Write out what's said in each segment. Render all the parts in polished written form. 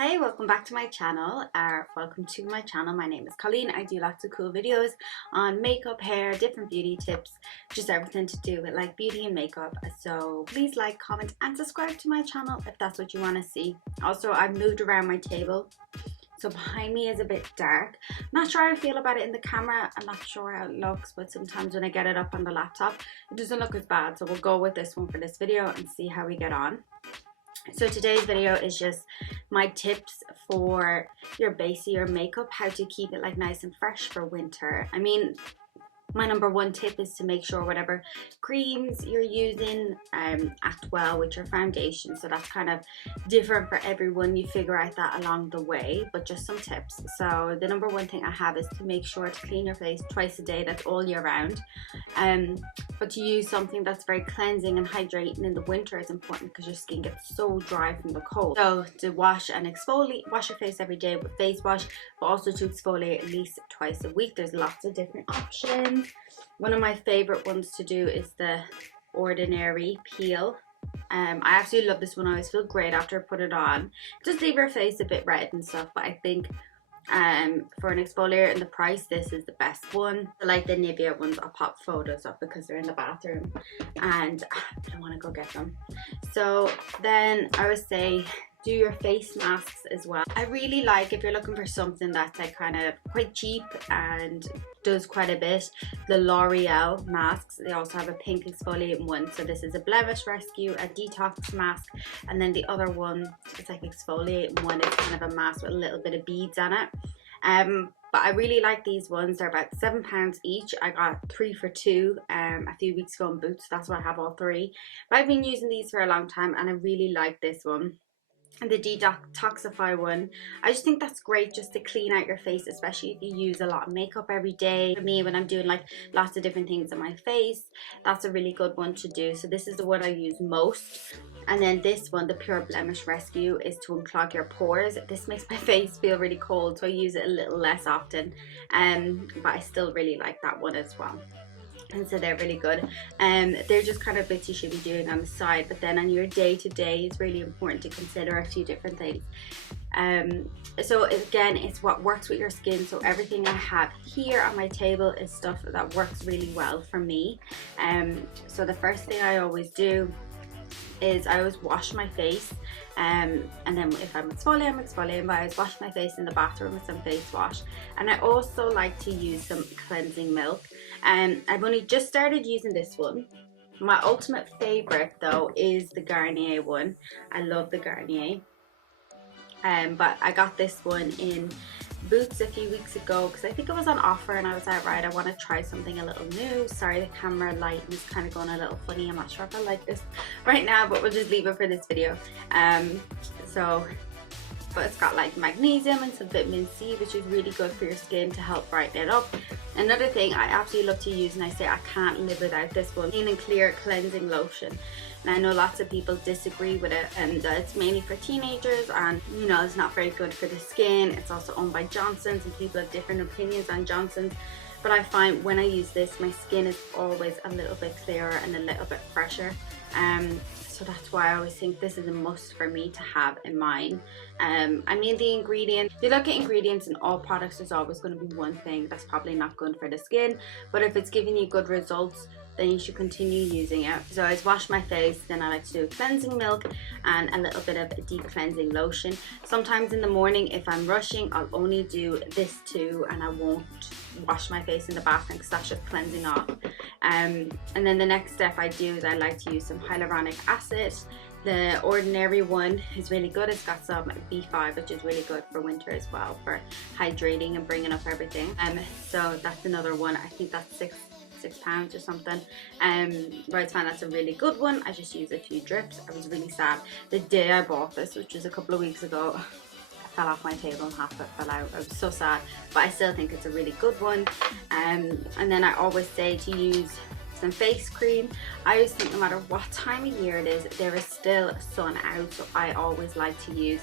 Hey, welcome back to my channel, welcome to my channel. My name is Colleen. I do lots of cool videos on makeup, hair, different beauty tips, just everything to do with like beauty and makeup. So please like, comment and subscribe to my channel if that's what you want to see. Also, I've moved around my table, so behind me is a bit dark. I'm not sure how I feel about it in the camera. I'm not sure how it looks, but sometimes when I get it up on the laptop, it doesn't look as bad. So we'll go with this one for this video and see how we get on. So today's video is just my tips for your base of your makeup, how to keep it like nice and fresh for winter. I mean, my number one tip is to make sure whatever creams you're using act well with your foundation. So that's kind of different for everyone. You figure out that along the way, but just some tips. So the number one thing I have is to make sure to clean your face twice a day. That's all year round. But to use something that's very cleansing and hydrating in the winter is important because your skin gets so dry from the cold. So to wash and exfoliate, wash your face every day with face wash, but also to exfoliate at least twice a week. There's lots of different options. One of my favorite ones to do is the Ordinary Peel. I absolutely love this one. I always feel great after I put it on. Just leave your face a bit red and stuff, but I think for an exfoliator and the price, this is the best one. I like the Nivea ones. I'll pop photos up because they're in the bathroom and I don't want to go get them. So then I would say do your face masks as well. I really like, if you're looking for something that's like kind of quite cheap and does quite a bit, the L'Oreal masks. They also have a pink exfoliating one. So this is a blemish rescue, a detox mask, and then the other one is like exfoliating one. It's kind of a mask with a little bit of beads on it. But I really like these ones. They're about £7 each. I got 3 for 2 a few weeks ago in Boots. That's why I have all 3. But I've been using these for a long time and I really like this one. And the detoxify one, I just think that's great just to clean out your face, especially if you use a lot of makeup every day. For me, when I'm doing like lots of different things on my face, that's a really good one to do. So this is the one I use most. And then this one, the Pure Blemish Rescue, is to unclog your pores. This makes my face feel really cold, so I use it a little less often, but I still really like that one as well. And so they're really good. They're just kind of bits you should be doing on the side, but then on your day-to-day it's really important to consider a few different things. So again, it's what works with your skin. So everything I have here on my table is stuff that works really well for me. So the first thing I always do is I always wash my face, and then if I'm exfoliating, but I always wash my face in the bathroom with some face wash. And I also like to use some cleansing milk. I've only just started using this one. My ultimate favorite though is the Garnier one. I love the Garnier, but I got this one in Boots a few weeks ago because I think it was on offer and I was like, right, I want to try something a little new. Sorry, the camera light is kind of going a little funny. I'm not sure if I like this right now, but we'll just leave it for this video. But it's got like magnesium and some vitamin C, which is really good for your skin to help brighten it up. Another thing I absolutely love to use, and I say I can't live without this one, Clean and Clear Cleansing Lotion. And I know lots of people disagree with it, and it's mainly for teenagers, and you know, it's not very good for the skin. It's also owned by Johnson's and people have different opinions on Johnson's. But I find when I use this, my skin is always a little bit clearer and a little bit fresher. So that's why I always think this is a must for me to have in mine. I mean, the ingredients, you look at ingredients in all products, there's always going to be one thing that's probably not good for the skin, but if it's giving you good results, then you should continue using it. So I just wash my face, then I like to do cleansing milk and a little bit of deep cleansing lotion. Sometimes in the morning, if I'm rushing, I'll only do this too, and I won't wash my face in the bathroom because that's just cleansing off. And then the next step I do is I like to use some hyaluronic acid. The Ordinary one is really good. It's got some B5, which is really good for winter as well, for hydrating and bringing up everything. So that's another one. I think that's £6 or something. But I found that's a really good one. I just used a few drips. I was really sad the day I bought this, which was a couple of weeks ago. I fell off my table and half it fell out. I was so sad, but I still think it's a really good one. And then I always say to use some face cream. I always think no matter what time of year it is, there is still sun out, so I always like to use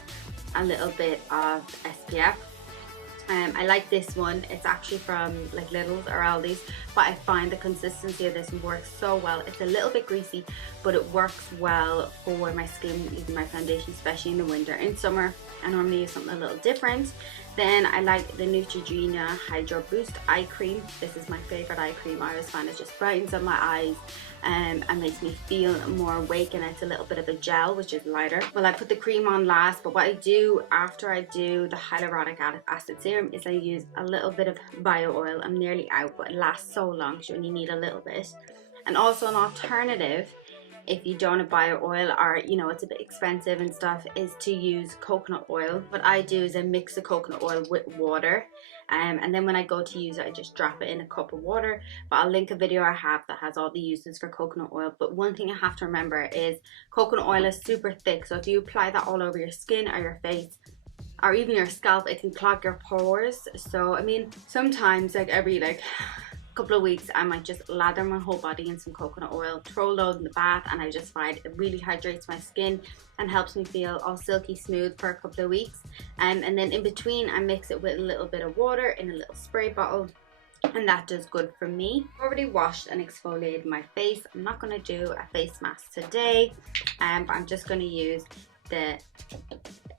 a little bit of SPF. I like this one. It's actually from like Lidl's or Aldi's, but I find the consistency of this works so well. It's a little bit greasy, but it works well for my skin using my foundation, especially in the winter. In summer, I normally use something a little different. Then I like the Neutrogena Hydro Boost Eye Cream. This is my favorite eye cream. I always find it just brightens up my eyes and makes me feel more awake, and it's a little bit of a gel, which is lighter. Well, I put the cream on last, but what I do after I do the hyaluronic acid serum is I use a little bit of bio oil. I'm nearly out, but it lasts so long, so you only need a little bit. And also an alternative, if you don't have bio oil, or you know it's a bit expensive and stuff, is to use coconut oil. What I do is I mix the coconut oil with water, and then when I go to use it, I just drop it in a cup of water. But I'll link a video I have that has all the uses for coconut oil. But one thing you have to remember is coconut oil is super thick, so if you apply that all over your skin or your face or even your scalp, it can clog your pores. So I mean, sometimes like every couple of weeks I might just lather my whole body in some coconut oil, throw a load in the bath, and I just find it really hydrates my skin and helps me feel all silky smooth for a couple of weeks. And then in between I mix it with a little bit of water in a little spray bottle, and that does good for me. I've already washed and exfoliated my face. I'm not going to do a face mask today, but I'm just going to use the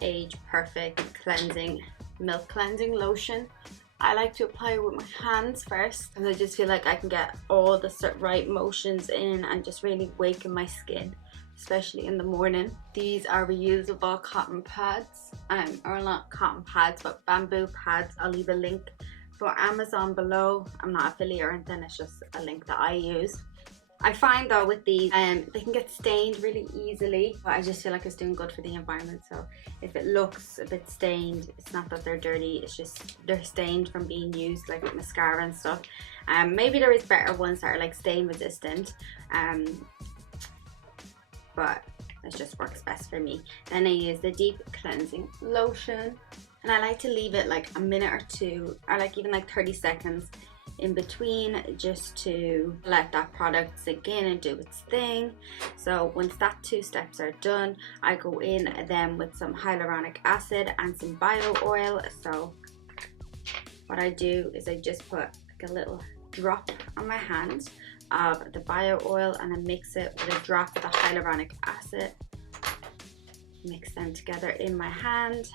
Age Perfect Cleansing Milk Cleansing Lotion. I like to apply it with my hands first, because I just feel like I can get all the right motions in and just really waken my skin, especially in the morning. These are reusable cotton pads, or not cotton pads, but bamboo pads. I'll leave a link for Amazon below. I'm not affiliate or anything, it's just a link that I use. I find though with these, they can get stained really easily, but I just feel like it's doing good for the environment. So if it looks a bit stained, it's not that they're dirty, it's just they're stained from being used like with mascara and stuff. Maybe there is better ones that are like stain resistant, but it just works best for me. Then I use the deep cleansing lotion, and I like to leave it like a minute or two, or like even like 30 seconds in between, just to let that product sink in and do its thing. So once that 2 steps are done, I go in then with some hyaluronic acid and some bio oil. So what I do is I just put like a little drop on my hand of the bio oil, and I mix it with a drop of the hyaluronic acid. Mix them together in my hand.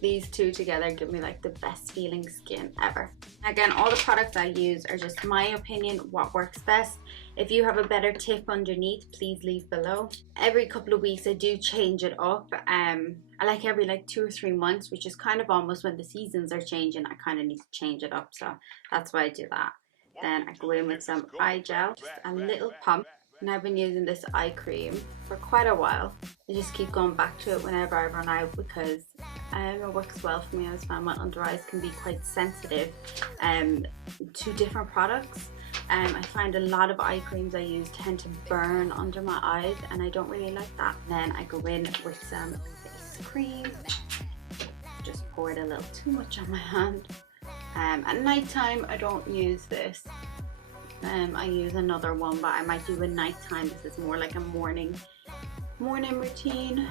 These two together give me like the best feeling skin ever. Again, all the products I use are just my opinion, what works best. If you have a better tip underneath, please leave below. Every couple of weeks I do change it up. I like every like 2 or 3 months, which is kind of almost when the seasons are changing, I kind of need to change it up. So that's why I do that. Then I go in with some eye gel, just a little pump. And I've been using this eye cream for quite a while. I just keep going back to it whenever I run out, because it works well for me. I always find my under eyes can be quite sensitive to different products. I find a lot of eye creams I use tend to burn under my eyes, and I don't really like that. Then I go in with some face cream. Just poured a little too much on my hand. At night time I don't use this. I use another one, but I might do a nighttime. This is more like a morning routine.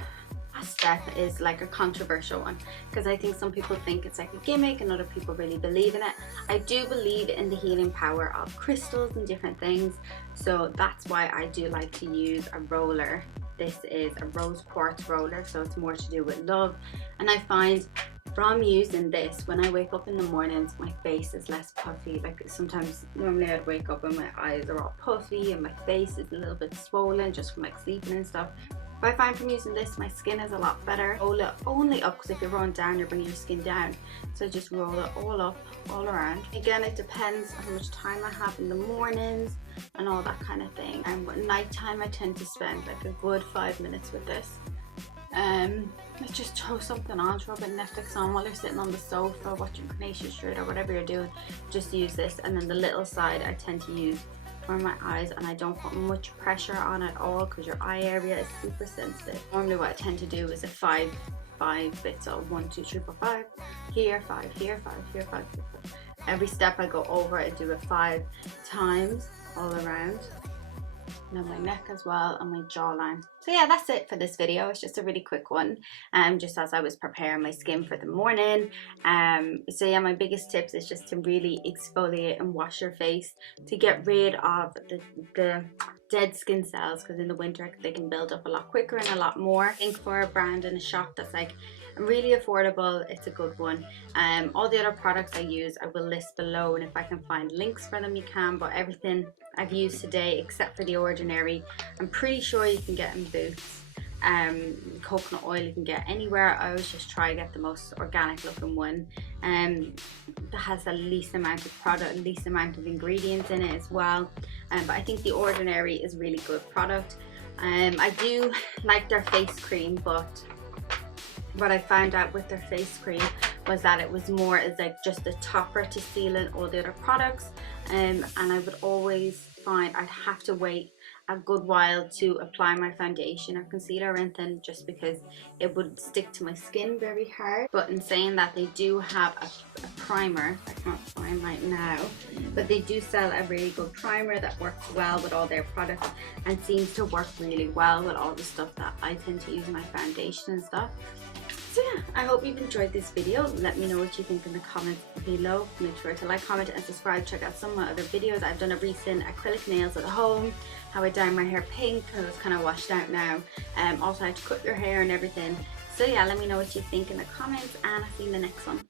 Last step is like a controversial one, because I think some people think it's like a gimmick and other people really believe in it. I do believe in the healing power of crystals and different things, so that's why I do like to use a roller. This is a rose quartz roller, so it's more to do with love. And I find from using this, when I wake up in the mornings, my face is less puffy. Like sometimes, normally I'd wake up and my eyes are all puffy and my face is a little bit swollen just from like sleeping and stuff. But I find from using this, my skin is a lot better. Roll it only up, because if you're rolling down, you're bringing your skin down. So just roll it all up, all around. Again, it depends on how much time I have in the mornings and all that kind of thing. And at night time, I tend to spend like a good 5 minutes with this. Let's just throw something on, throw a bit of Netflix on while you're sitting on the sofa watching Coronation Street or whatever you're doing. Just use this, and then the little side I tend to use for my eyes, and I don't put much pressure on at all, because your eye area is super sensitive. Normally what I tend to do is a five bits of 1, 2, 3, 4, 5 here, 5 here, 5 here, 5 here, 5. Every step I go over, I do it 5 times all around. and then my neck as well, and my jawline. So yeah, that's it for this video. It's just a really quick one, just as I was preparing my skin for the morning. So yeah, my biggest tips is just to really exfoliate and wash your face to get rid of the dead skin cells, because in the winter they can build up a lot quicker and a lot more. I think for a brand in a shop that's like really affordable, it's a good one. All the other products I use I will list below, and if I can find links for them you can, but everything I've used today except for The Ordinary I'm pretty sure you can get in Boots. Coconut oil you can get anywhere. I always just try to get the most organic looking one, that has the least amount of product, least amount of ingredients in it as well. But I think The Ordinary is a really good product. I do like their face cream, but what I found out with their face cream was that it was more as like just a topper to seal in all the other products, and I would always find I'd have to wait a good while to apply my foundation or concealer or anything, just because it would stick to my skin very hard. But in saying that, they do have a primer I can't find right now, but they do sell a really good primer that works well with all their products and seems to work really well with all the stuff that I tend to use in my foundation and stuff. So yeah, I hope you've enjoyed this video. Let me know what you think in the comments below. Make sure to like, comment and subscribe. Check out some of my other videos. I've done a recent acrylic nails at home, how I dye my hair pink because it's kind of washed out now. Also how to cut your hair and everything. So yeah, let me know what you think in the comments, and I'll see you in the next one.